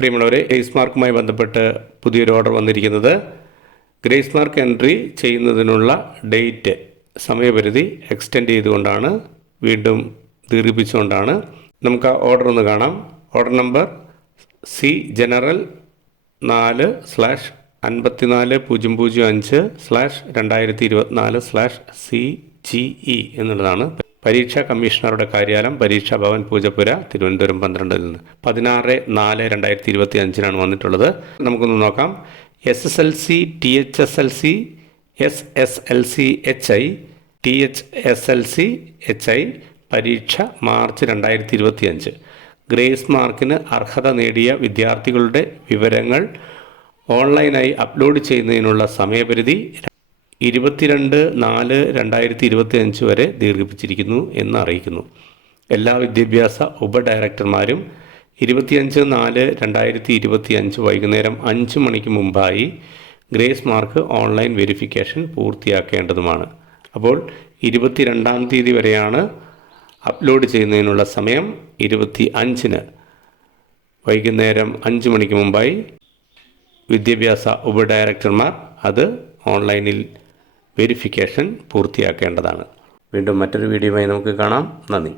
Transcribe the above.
പ്രിയമുള്ളവരെ, ഗ്രേസ് മാർക്കുമായി ബന്ധപ്പെട്ട് പുതിയൊരു ഓർഡർ വന്നിരിക്കുന്നത്. ഗ്രേസ് മാർക്ക് എൻട്രി ചെയ്യുന്നതിനുള്ള ഡേറ്റ് സമയപരിധി എക്സ്റ്റെൻഡ് ചെയ്തുകൊണ്ടാണ്, വീണ്ടും ദീർഘിപ്പിച്ചുകൊണ്ടാണ്. നമുക്ക് ആ ഓർഡർ ഒന്ന് കാണാം. Order number C general 4/54005/2024/CGE എന്നുള്ളതാണ്. പരീക്ഷാ കമ്മീഷണറുടെ കാര്യാലയം, പരീക്ഷാ ഭവൻ, പൂജപ്പുര, തിരുവനന്തപുരം 12-ൽ നിന്ന് 16/4/2025 വന്നിട്ടുള്ളത്. നമുക്കൊന്ന് നോക്കാം. SSLC, THSLC, SSLC HI, THSLC HI പരീക്ഷ മാർച്ച് 2025. ഗ്രേസ് മാർക്കിന് അർഹത നേടിയ വിദ്യാർത്ഥികളുടെ വിവരങ്ങൾ ഓൺലൈനായി അപ്ലോഡ് ചെയ്യുന്നതിനുള്ള സമയപരിധി 22/4/2025 വരെ ദീർഘിപ്പിച്ചിരിക്കുന്നു എന്ന് അറിയിക്കുന്നു. എല്ലാ വിദ്യാഭ്യാസ ഉപഡയറക്ടർമാരും 25/4/2025 വൈകുന്നേരം 5 മണിക്ക് മുമ്പായി ഗ്രേസ് മാർക്ക് ഓൺലൈൻ വെരിഫിക്കേഷൻ പൂർത്തിയാക്കേണ്ടതുമാണ്. അപ്പോൾ 22-ാം തീയതി വരെയാണ് അപ്ലോഡ് ചെയ്യുന്നതിനുള്ള സമയം. 25-ന് വൈകുന്നേരം 5 മണിക്ക് മുമ്പായി വിദ്യാഭ്യാസ ഉപഡയറക്ടർമാർ അത് ഓൺലൈനിൽ വെരിഫിക്കേഷൻ പൂർത്തിയാക്കേണ്ടതാണ്. വീണ്ടും മറ്റൊരു വീഡിയോയുമായി നമുക്ക് കാണാം. നന്ദി.